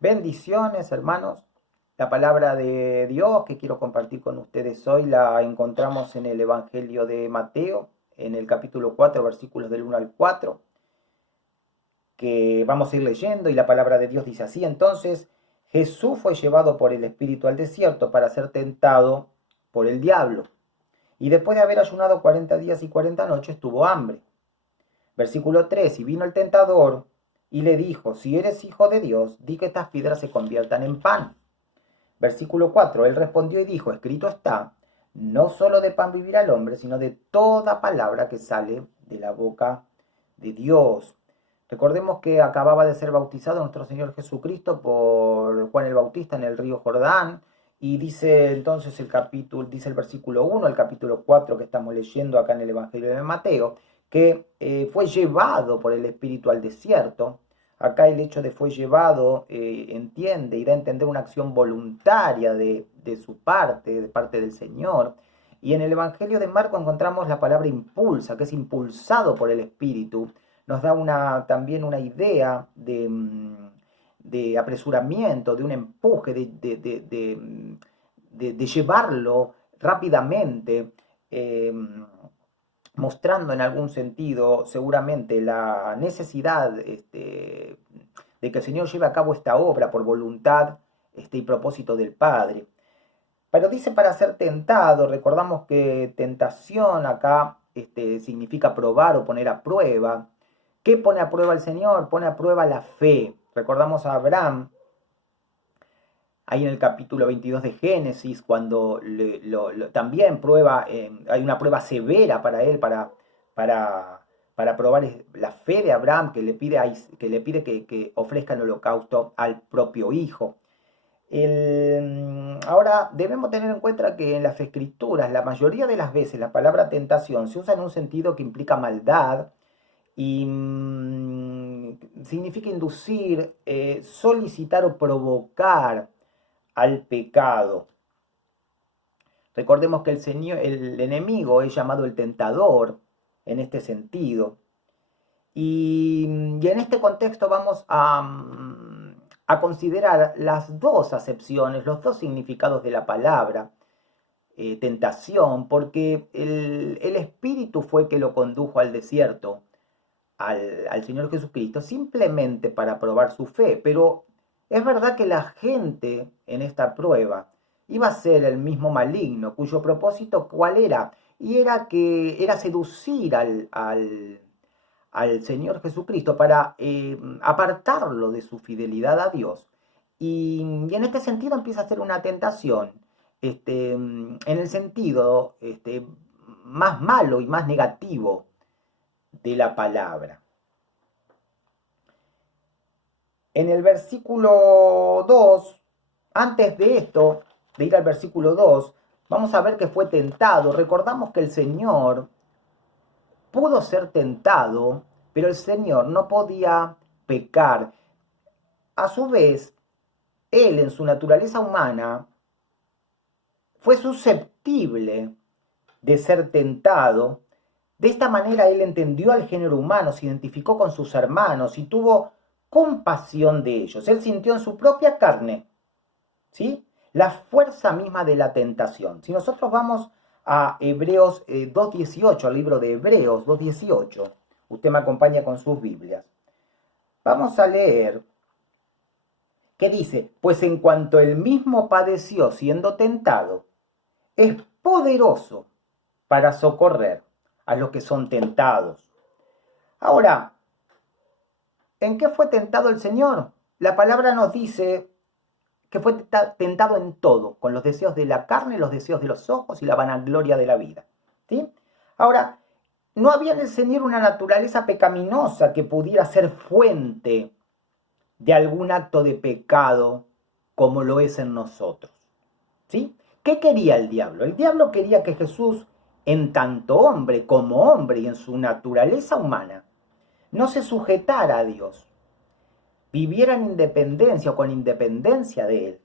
Bendiciones, hermanos. La palabra de Dios que quiero compartir con ustedes hoy la encontramos en el Evangelio de Mateo, en el capítulo 4, versículos del 1 al 4, que vamos a ir leyendo, y la palabra de Dios dice así: entonces Jesús fue llevado por el Espíritu al desierto para ser tentado por el diablo, y después de haber ayunado 40 días y 40 noches tuvo hambre. Versículo 3: y vino el tentador y le dijo: si eres hijo de Dios, di que estas piedras se conviertan en pan. Versículo 4: él respondió y dijo: escrito está, no solo de pan vivirá el hombre, sino de toda palabra que sale de la boca de Dios. Recordemos que acababa de ser bautizado nuestro Señor Jesucristo por Juan el Bautista en el río Jordán, y dice entonces dice el versículo 1, el capítulo 4 que estamos leyendo acá en el Evangelio de Mateo, que fue llevado por el Espíritu al desierto. Acá el hecho de fue llevado entiende y da a entender una acción voluntaria de su parte, de parte del Señor. Y en el Evangelio de Marco encontramos la palabra impulsa, que es impulsado por el Espíritu. Nos da también una idea de apresuramiento, de un empuje, de llevarlo rápidamente, mostrando en algún sentido seguramente la necesidad de que el Señor lleve a cabo esta obra por voluntad y propósito del Padre. Pero dice para ser tentado. Recordamos que tentación acá significa probar o poner a prueba. ¿Qué pone a prueba el Señor? Pone a prueba la fe. Recordamos a Abraham, ahí en el capítulo 22 de Génesis, cuando también prueba, hay una prueba severa para él, para probar la fe de Abraham, que le pide que ofrezca el holocausto al propio hijo. Ahora debemos tener en cuenta que en las Escrituras, la mayoría de las veces, la palabra tentación se usa en un sentido que implica maldad, y significa inducir, solicitar o provocar al pecado. Recordemos que el enemigo es llamado el tentador en este sentido. Y en este contexto vamos a considerar las dos acepciones, los dos significados de la palabra tentación, porque el Espíritu fue que lo condujo al desierto, al Señor Jesucristo, simplemente para probar su fe. Pero es verdad que la gente en esta prueba iba a ser el mismo maligno, cuyo propósito ¿cuál era? Y era seducir al Señor Jesucristo para apartarlo de su fidelidad a Dios. Y en este sentido empieza a ser una tentación, en el sentido más malo y más negativo de la palabra. En el versículo 2, antes de esto, de ir al versículo 2, vamos a ver que fue tentado. Recordamos que el Señor pudo ser tentado, pero el Señor no podía pecar. A su vez, Él en su naturaleza humana fue susceptible de ser tentado. De esta manera Él entendió al género humano, se identificó con sus hermanos y tuvo compasión de ellos. Él sintió en su propia carne, ¿sí?, la fuerza misma de la tentación. Si nosotros vamos a Hebreos 2.18, al libro de Hebreos 2.18, usted me acompaña con sus Biblias, vamos a leer que dice: pues en cuanto él mismo padeció siendo tentado, es poderoso para socorrer a los que son tentados. Ahora, ¿en qué fue tentado el Señor? La palabra nos dice que fue tentado en todo, con los deseos de la carne, los deseos de los ojos y la vanagloria de la vida, ¿sí? Ahora, no había en el Señor una naturaleza pecaminosa que pudiera ser fuente de algún acto de pecado como lo es en nosotros, ¿sí? ¿Qué quería el diablo? El diablo quería que Jesús, en tanto hombre como hombre y en su naturaleza humana, no se sujetara a Dios, viviera en independencia o con independencia de Él,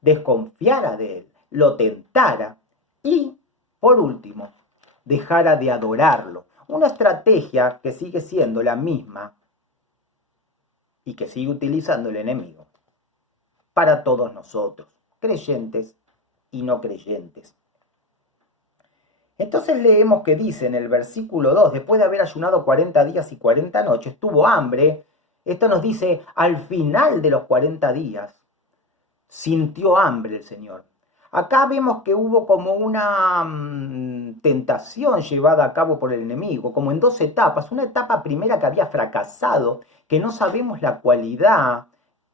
desconfiara de Él, lo tentara y, por último, dejara de adorarlo. Una estrategia que sigue siendo la misma y que sigue utilizando el enemigo. para todos nosotros, creyentes y no creyentes. Entonces leemos que dice en el versículo 2, después de haber ayunado 40 días y 40 noches, tuvo hambre. Esto nos dice, al final de los 40 días, sintió hambre el Señor. Acá vemos que hubo como una tentación llevada a cabo por el enemigo, como en dos etapas. Una etapa primera que había fracasado, que no sabemos la cualidad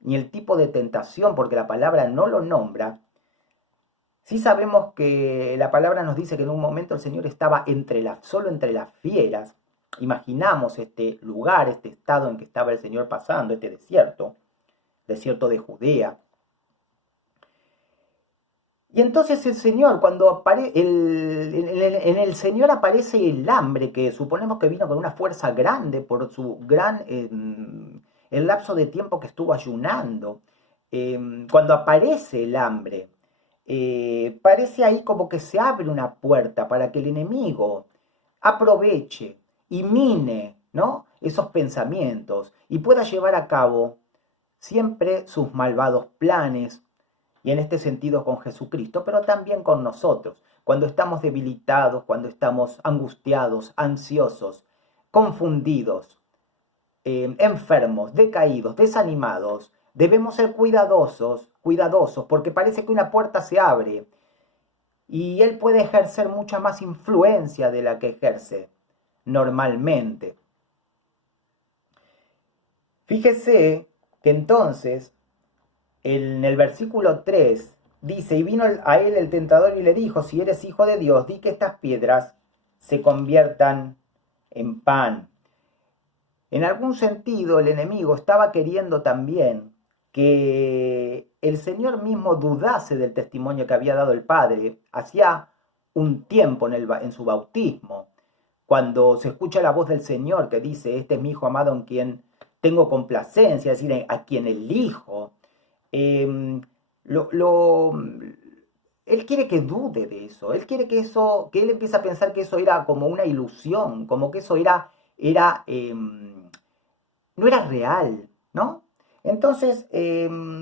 ni el tipo de tentación, porque la palabra no lo nombra. Sí sabemos que la palabra nos dice que en un momento el Señor estaba solo entre las fieras. Imaginamos este lugar, este estado en que estaba el Señor pasando, este desierto de Judea. Y entonces el Señor, cuando en el Señor aparece el hambre, que suponemos que vino con una fuerza grande por su el lapso de tiempo que estuvo ayunando. Cuando aparece el hambre, parece ahí como que se abre una puerta para que el enemigo aproveche y mine, ¿no?, esos pensamientos y pueda llevar a cabo siempre sus malvados planes, y en este sentido con Jesucristo, pero también con nosotros, cuando estamos debilitados, cuando estamos angustiados, ansiosos, confundidos, enfermos, decaídos, desanimados. Debemos ser cuidadosos, porque parece que una puerta se abre y Él puede ejercer mucha más influencia de la que ejerce normalmente. Fíjese que entonces, en el versículo 3, dice, y vino a él el tentador y le dijo, si eres hijo de Dios, di que estas piedras se conviertan en pan. En algún sentido, el enemigo estaba queriendo también que el Señor mismo dudase del testimonio que había dado el Padre hacía un tiempo en su bautismo, cuando se escucha la voz del Señor que dice, este es mi Hijo amado en quien tengo complacencia, es decir, a quien elijo. Él quiere que dude de eso, él quiere que él empiece a pensar que eso era como una ilusión, como que eso no era real, ¿no? Entonces,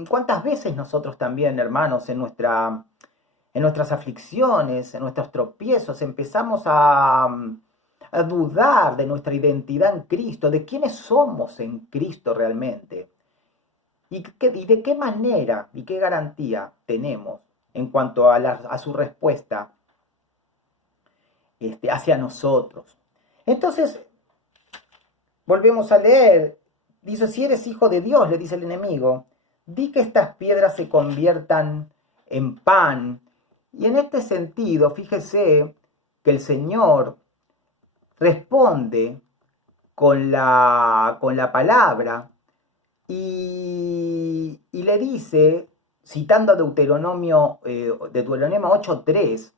¿cuántas veces nosotros también, hermanos, en nuestras aflicciones, en nuestros tropiezos, empezamos a dudar de nuestra identidad en Cristo, de quiénes somos en Cristo realmente? ¿Y de qué manera y qué garantía tenemos en cuanto a su respuesta hacia nosotros? Entonces, volvemos a leer. Dice, si eres hijo de Dios, le dice el enemigo, di que estas piedras se conviertan en pan. Y en este sentido, fíjese que el Señor responde con la palabra y le dice, citando a Deuteronomio 8:3,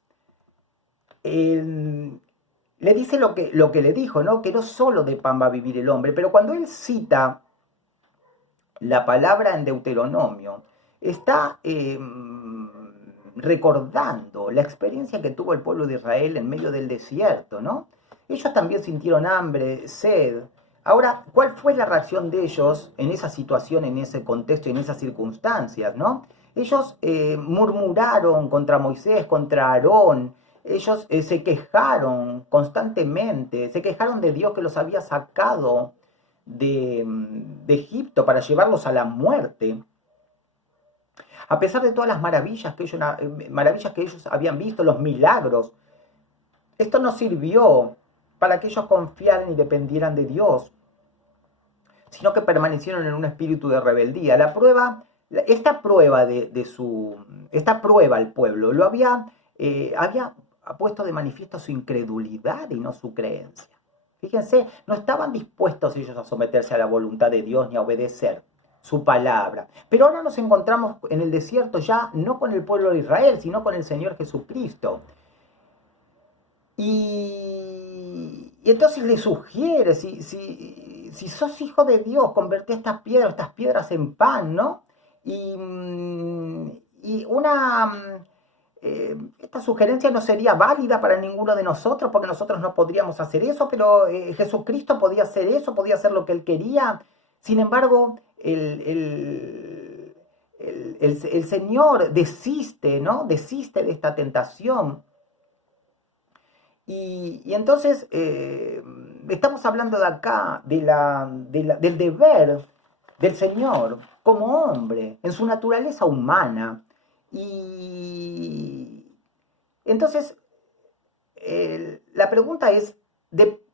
le dice lo que le dijo, ¿no? Que no solo de pan va a vivir el hombre, pero cuando él cita la palabra en Deuteronomio, está recordando la experiencia que tuvo el pueblo de Israel en medio del desierto, ¿no? Ellos también sintieron hambre, sed. Ahora, ¿cuál fue la reacción de ellos en esa situación, en ese contexto y en esas circunstancias, ¿no? Ellos murmuraron contra Moisés, contra Aarón. Ellos se quejaron constantemente, se quejaron de Dios que los había sacado de Egipto para llevarlos a la muerte. A pesar de todas las maravillas que ellos habían visto, los milagros, esto no sirvió para que ellos confiaran y dependieran de Dios, sino que permanecieron en un espíritu de rebeldía. Esta prueba al pueblo lo había puesto de manifiesto su incredulidad y no su creencia. Fíjense, no estaban dispuestos ellos a someterse a la voluntad de Dios ni a obedecer su palabra. Pero ahora nos encontramos en el desierto ya no con el pueblo de Israel, sino con el Señor Jesucristo. Y entonces le sugiere, si sos hijo de Dios, convertí estas piedras en pan, ¿no? Esta sugerencia no sería válida para ninguno de nosotros, porque nosotros no podríamos hacer eso, pero Jesucristo podía hacer eso, podía hacer lo que él quería. Sin embargo, el el Señor desiste, ¿no? Desiste de esta tentación. Y entonces estamos hablando de acá del deber del Señor como hombre, en su naturaleza humana. Y entonces la pregunta es,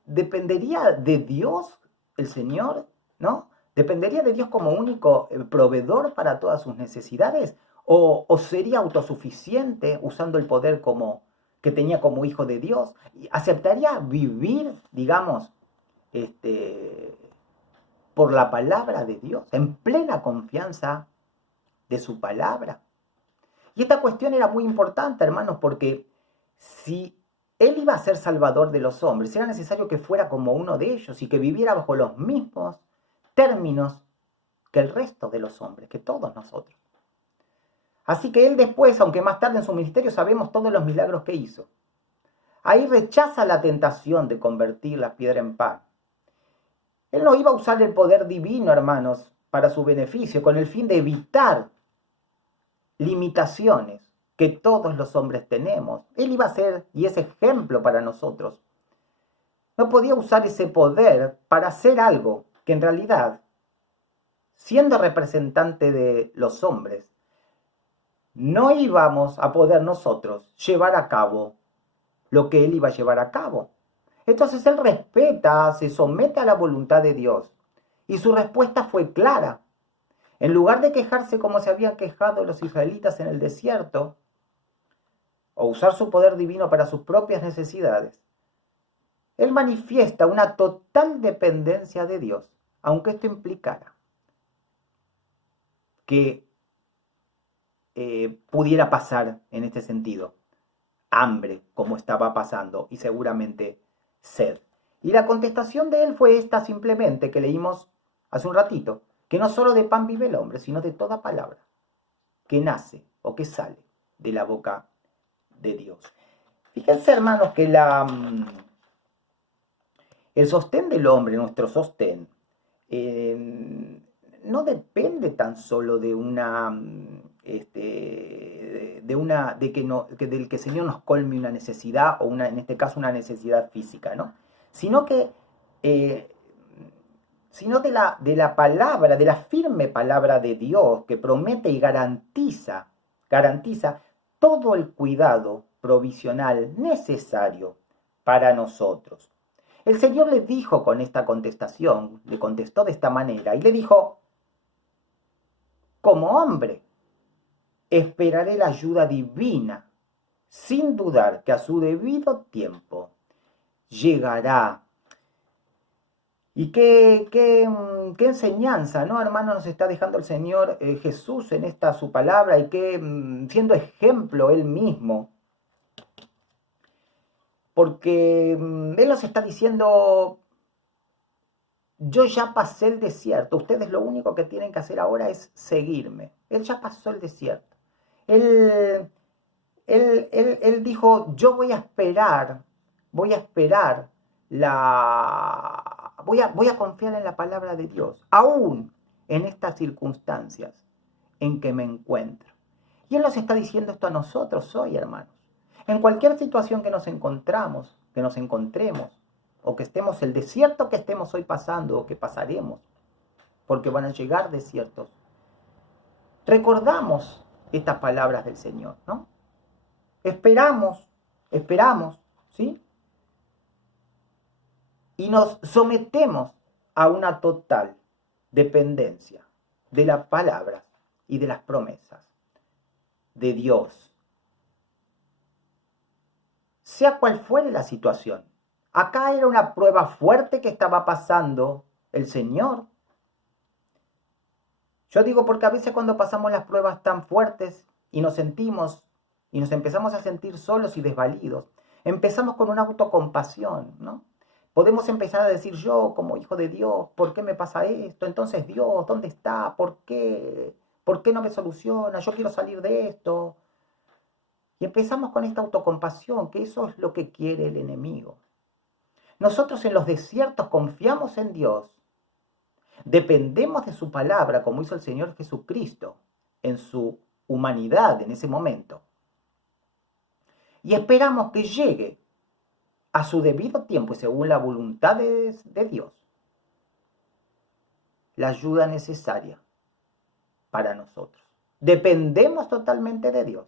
¿dependería de Dios el Señor? ¿No? ¿Dependería de Dios como único proveedor para todas sus necesidades? ¿O sería autosuficiente usando el poder que tenía como hijo de Dios? ¿Aceptaría vivir, digamos, por la palabra de Dios, en plena confianza de su palabra? Y esta cuestión era muy importante, hermanos, porque si Él iba a ser salvador de los hombres, era necesario que fuera como uno de ellos y que viviera bajo los mismos términos que el resto de los hombres, que todos nosotros. Así que Él después, aunque más tarde en su ministerio sabemos todos los milagros que hizo, ahí rechaza la tentación de convertir la piedra en pan. Él no iba a usar el poder divino, hermanos, para su beneficio, con el fin de evitar limitaciones que todos los hombres tenemos. Él iba a ser y es ejemplo para nosotros. No podía usar ese poder para hacer algo que en realidad, siendo representante de los hombres, no íbamos a poder nosotros llevar a cabo lo que Él iba a llevar a cabo. Entonces Él respeta, se somete a la voluntad de Dios. Y su respuesta fue clara. En lugar de quejarse como se habían quejado los israelitas en el desierto, o usar su poder divino para sus propias necesidades, Él manifiesta una total dependencia de Dios, aunque esto implicara que pudiera pasar en este sentido hambre, como estaba pasando, y seguramente sed. Y la contestación de Él fue esta simplemente, que leímos hace un ratito, que no solo de pan vive el hombre, sino de toda palabra que nace o que sale de la boca de Dios. Fíjense, hermanos, que el sostén del hombre, nuestro sostén, no depende tan solo del que el Señor nos colme una necesidad, o en este caso una necesidad física, ¿no? Sino que de la palabra, de la firme palabra de Dios, que promete y garantiza todo el cuidado provisional necesario para nosotros. El Señor le dijo con esta contestación, le contestó de esta manera, y le dijo: como hombre, esperaré la ayuda divina, sin dudar que a su debido tiempo llegará. Y qué enseñanza, ¿no, hermano? Nos está dejando el Señor Jesús en esta su palabra, y que siendo ejemplo Él mismo. Porque Él nos está diciendo: yo ya pasé el desierto, ustedes lo único que tienen que hacer ahora es seguirme. Él ya pasó el desierto. Él dijo: yo voy a esperar voy a confiar en la palabra de Dios, aún en estas circunstancias en que me encuentro. Y Él nos está diciendo esto a nosotros hoy, hermanos. En cualquier situación que nos encontremos, o que estemos, el desierto que estemos hoy pasando, o que pasaremos, porque van a llegar desiertos, recordamos estas palabras del Señor, ¿no? Esperamos, ¿sí? Y nos sometemos a una total dependencia de las palabras y de las promesas de Dios. Sea cual fuere la situación. Acá era una prueba fuerte que estaba pasando el Señor. Yo digo porque a veces cuando pasamos las pruebas tan fuertes y nos empezamos a sentir solos y desvalidos, empezamos con una autocompasión, ¿no? Podemos empezar a decir: yo como hijo de Dios, ¿por qué me pasa esto? Entonces Dios, ¿dónde está? ¿Por qué no me soluciona? Yo quiero salir de esto. Y empezamos con esta autocompasión, que eso es lo que quiere el enemigo. Nosotros en los desiertos confiamos en Dios, dependemos de su palabra, como hizo el Señor Jesucristo, en su humanidad en ese momento. Y esperamos que llegue a su debido tiempo y según la voluntad de Dios la ayuda necesaria para nosotros. Dependemos totalmente de Dios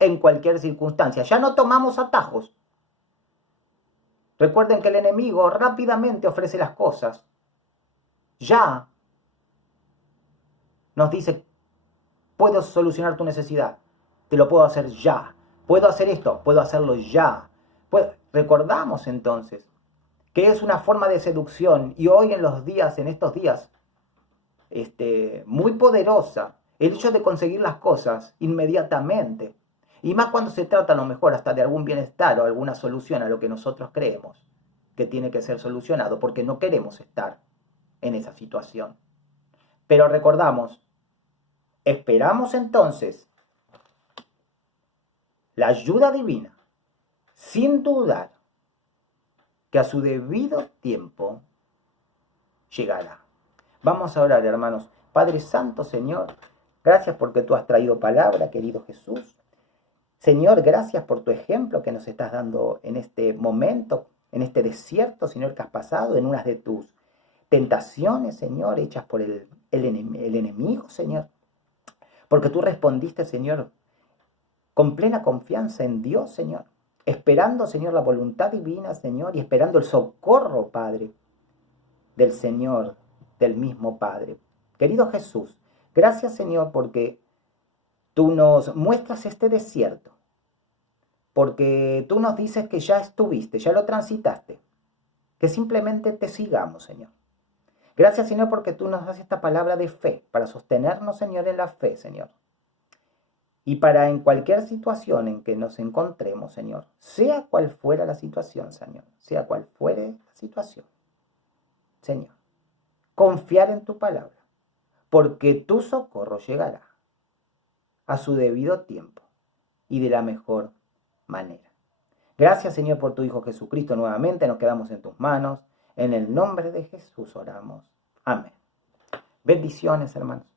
en cualquier circunstancia. Ya no tomamos atajos. Recuerden que el enemigo rápidamente ofrece las cosas. Ya nos dice, puedo solucionar tu necesidad, te lo puedo hacer ya. Puedo hacer esto, puedo hacerlo ya. Recordamos entonces que es una forma de seducción y hoy en estos días, muy poderosa, el hecho de conseguir las cosas inmediatamente. Y más cuando se trata a lo mejor hasta de algún bienestar o alguna solución a lo que nosotros creemos que tiene que ser solucionado porque no queremos estar en esa situación. Pero recordamos, esperamos entonces la ayuda divina, sin dudar que a su debido tiempo llegará. Vamos a orar, hermanos. Padre Santo, Señor, gracias porque tú has traído palabra, querido Jesús. Señor, gracias por tu ejemplo que nos estás dando en este momento, en este desierto, Señor, que has pasado, en unas de tus tentaciones, Señor, hechas por el enemigo, Señor. Porque tú respondiste, Señor, con plena confianza en Dios, Señor, esperando, Señor, la voluntad divina, Señor, y esperando el socorro, Padre, del Señor, del mismo Padre. Querido Jesús, gracias, Señor, porque tú nos muestras este desierto, porque tú nos dices que ya estuviste, ya lo transitaste, que simplemente te sigamos, Señor. Gracias, Señor, porque tú nos das esta palabra de fe, para sostenernos, Señor, en la fe, Señor. Y para en cualquier situación en que nos encontremos, Señor, sea cual fuera la situación, Señor, sea cual fuere la situación, Señor, confiar en tu palabra, porque tu socorro llegará a su debido tiempo y de la mejor manera. Gracias, Señor, por tu Hijo Jesucristo. Nuevamente nos quedamos en tus manos. En el nombre de Jesús oramos. Amén. Bendiciones, hermanos.